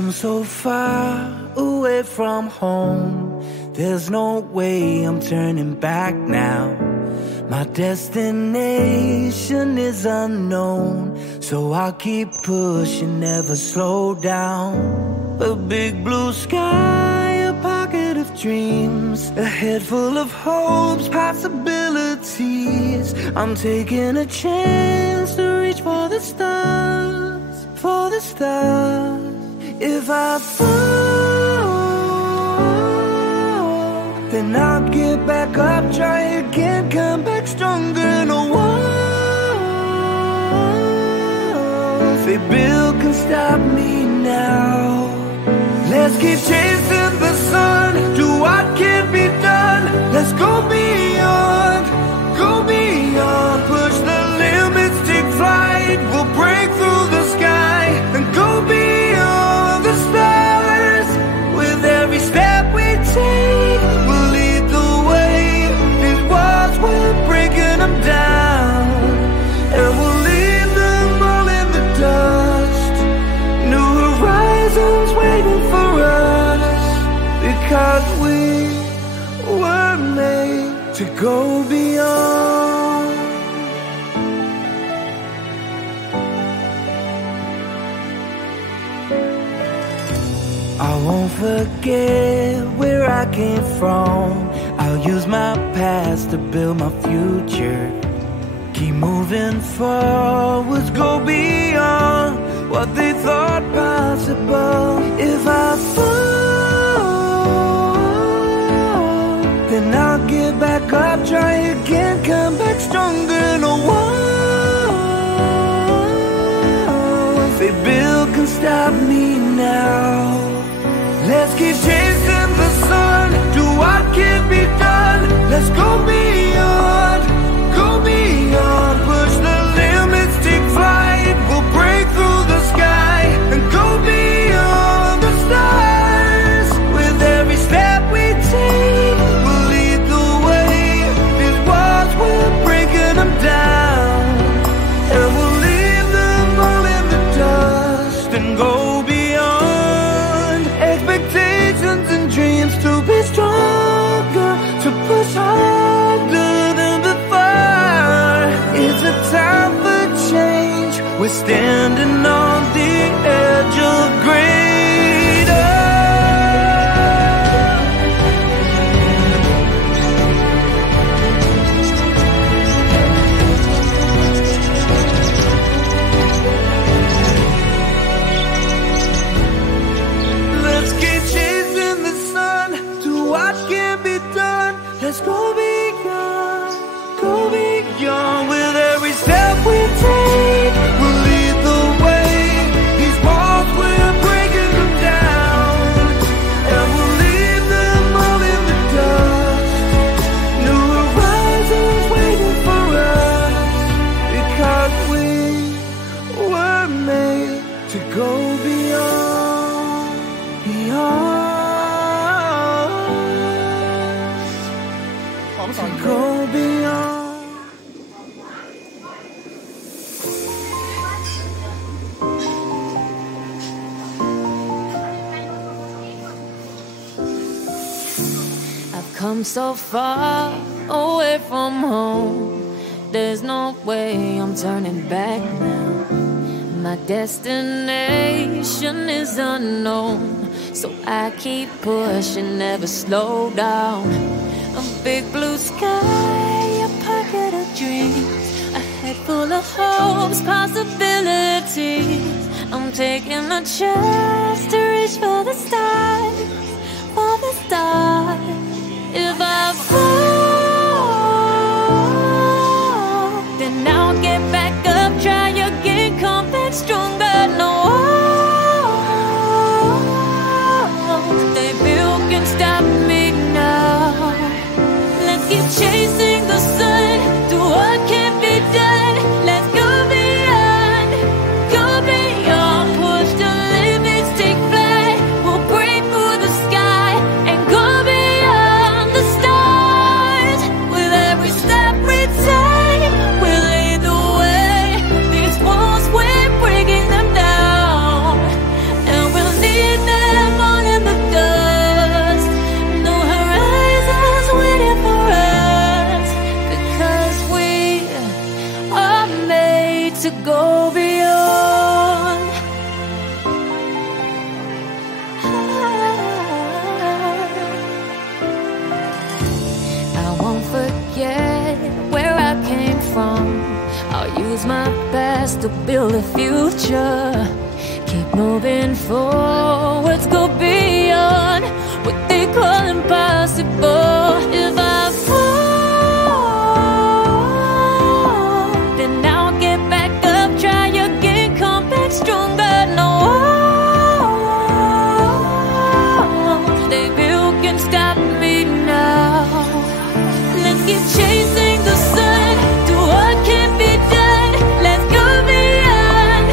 come so far away from home. There's no way I'm turning back now. My destination is unknown, so I'll keep pushing, never slow down. A big blue sky, a pocket of dreams, a head full of hopes, possibilities. I'm taking a chance to reach for the stars, for the stars. If I fall, then I'll get back up, try again, come back stronger. No walls they build can stop me now. Let's keep chasing the sun, do what can't be done. Let's go beyond, push the limits, take flight. We'll break through the sky and go beyond the stars. With every step we take, we'll lead the way. These walls, we're breaking them down, and we'll leave them all in the dust. New horizons waiting for us, because we were made to go beyond. I won't forget where I came from. I'll use my past to build my future. Keep moving forwards, go beyond what they thought possible. If I fall, then I'll get back up, try again, come back stronger. No walls they build can stop me now. Let's keep chasing the sun, do what can't be done. Let's go beyond, push the limits, take flight. We'll break through the sky and go beyond the stars. With every step we take, we'll lead the way. These walls, we're breaking them down, and we'll leave them all in the dust and go beyond. Expectations and dreams to be stronger, to push harder than before. It's a time for change, we're standing on the edge of greater. Let's keep chasing the sun, do what can be done. Let's go beyond, with every step we take, we'll lead the way. These walls, we're breaking them down, and we'll leave them all in the dust. New horizons waiting for us, because we were made to go beyond, to go beyond. I've come so far away from home. There's no way I'm turning back now. My destination is unknown, so I keep pushing, never slow down. A big blue sky, a pocket of dreams, a head full of hopes, possibilities. I'm taking a chance to reach for the stars, for the stars. If I fall, then I'll get back up, try again, come back stronger. No walls they build can stop me now. Let's keep chasing the sun, do what can't be done. Let's go beyond, push the limits, take flight. from. I'll use my past to build a future. Keep moving forwards, go beyond what they call impossible. If I fall, then I'll get back up, try again, come back stronger. No, they can stop me now. Let's keep chasing the sun, do what can't be done. Let's go beyond,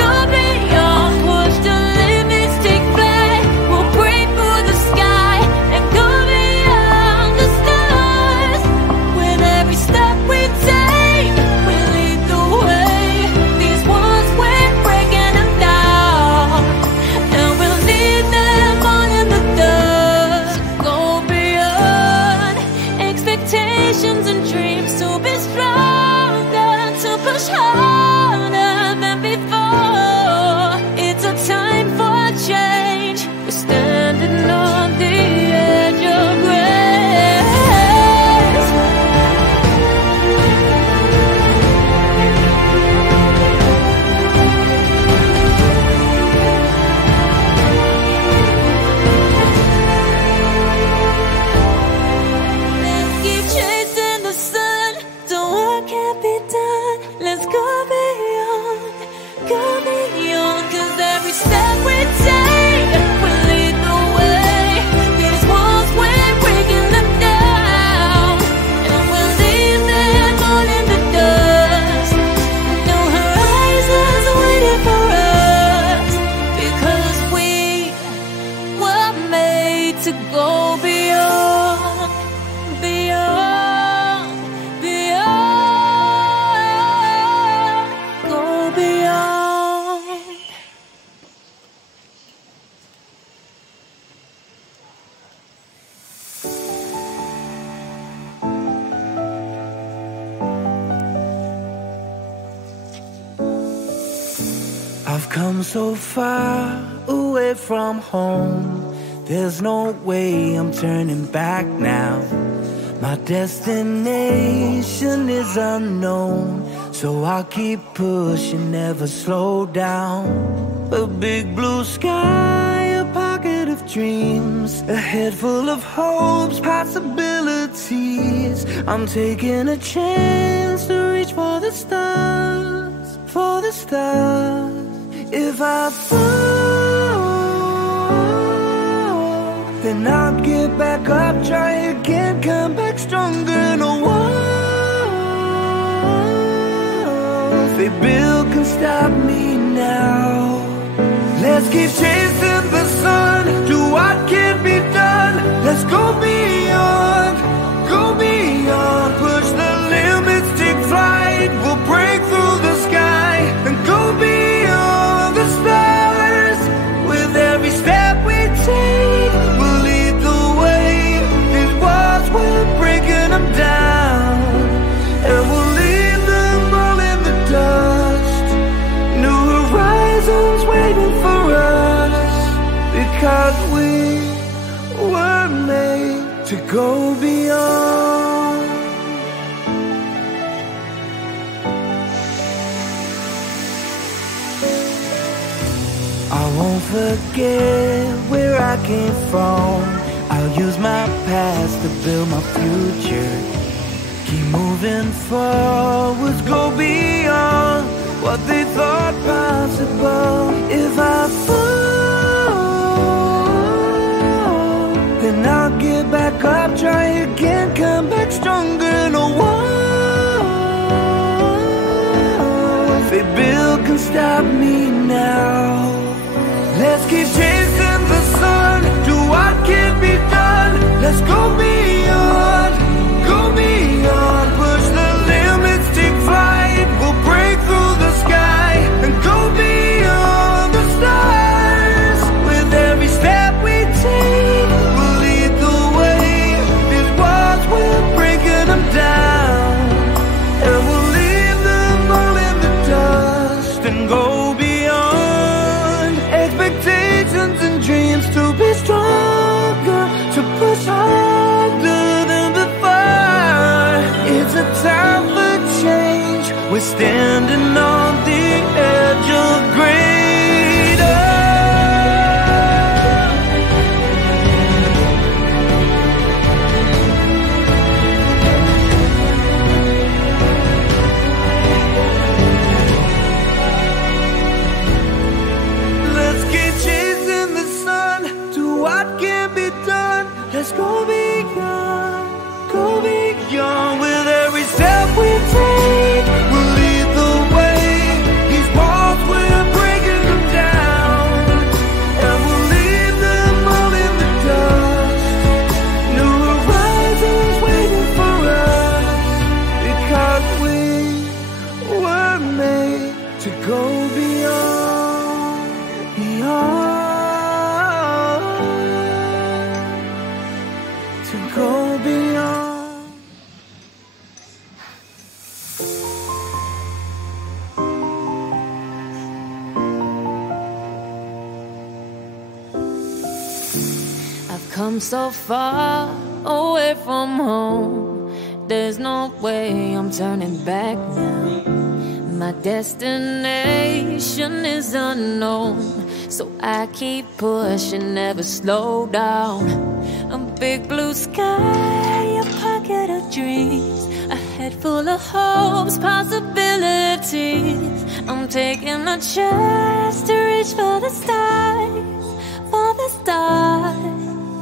go beyond. Push the limits, take flight. We'll break through the sky and go beyond the stars. With every step we take, we lead the way. These walls we're breaking them down, and we'll leave them all in the dust. Go beyond expectations and dreams, to be stronger, to push harder than before. It's a time for change. We're standing on the edge of grace. Let's keep chasing the sun, do what can't be done. Let's go beyond, cause every step we take will lead the way. These walls, we're breaking them down, and we'll leave them all in the dust. New horizons waiting for us, because we were made to go beyond, beyond, beyond, go beyond. I've come so far away from home. There's no way I'm turning back now. My destination is unknown, so I'll keep pushing, never slow down. A big blue sky, a pocket of dreams, a head full of hopes, possibilities. I'm taking a chance to reach for the stars, for the stars. If I fall, then I'll get back up, try again, come back stronger. No walls they build can stop me now. Let's keep chasing the sun, do what can't be done. Let's go beyond, push the limits, take flight. We'll break through the sky and go beyond the stars. With every step we take, we'll lead the way. These walls, we're breaking them down, and we'll leave them all in the dust. New horizons waiting for us, because we were made to go beyond. I won't forget where I came from. I'll use my past to build my future. Keep moving forwards, go beyond what they thought possible. If I fall, then I'll get back up, try again, come back stronger. No walls they build can stop me now. Let's keep chasing the sun, do what can't be done. Let's go beyond, push the limits, take flight. We'll break through the sky and go beyond the stars. With every step we take, we'll lead the way. These walls, we're breaking them down, and we'll leave them all in the dust and go beyond expectations and dreams. We're standing on the edge of greater. Let's keep chasing the sun to what can be done. Let's go beyond, go beyond. With every step we take, we'll lead the way. These walls, we're breaking them down, and we'll leave them all in the dust. New horizons waiting for us, because we were made to go beyond, beyond, to go beyond. I've come so far away from home. There's no way I'm turning back now. My destination is unknown, so I keep pushing, never slow down. A big blue sky, a pocket of dreams, a head full of hopes, possibilities. I'm taking a chance to reach for the stars, for the stars.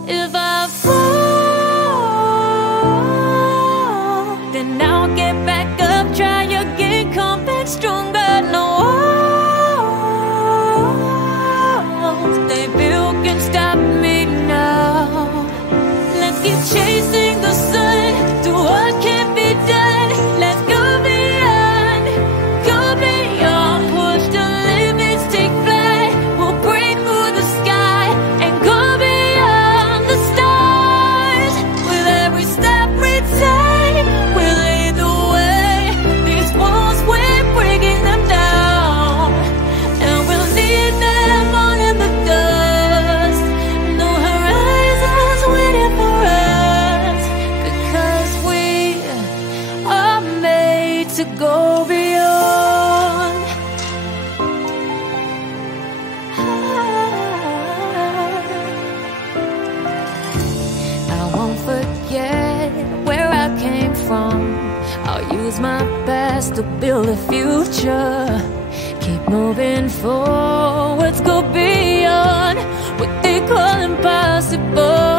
If I fall, then I'll get back up, try again, come back stronger. No walls they built can stop me now. Let's keep chasing the sun to what can't be done. Let's go beyond, go beyond. Push the limits, take flight. We'll break through the sky and go beyond the stars. With every step we take, we'll lead the way. These walls, we're breaking them down, and we'll leave them all in the dust. No horizons waiting for us, because we are made to go beyond. I won't forget where I came from. I'll use my best to build a future. Keep moving forwards, go beyond what they call impossible.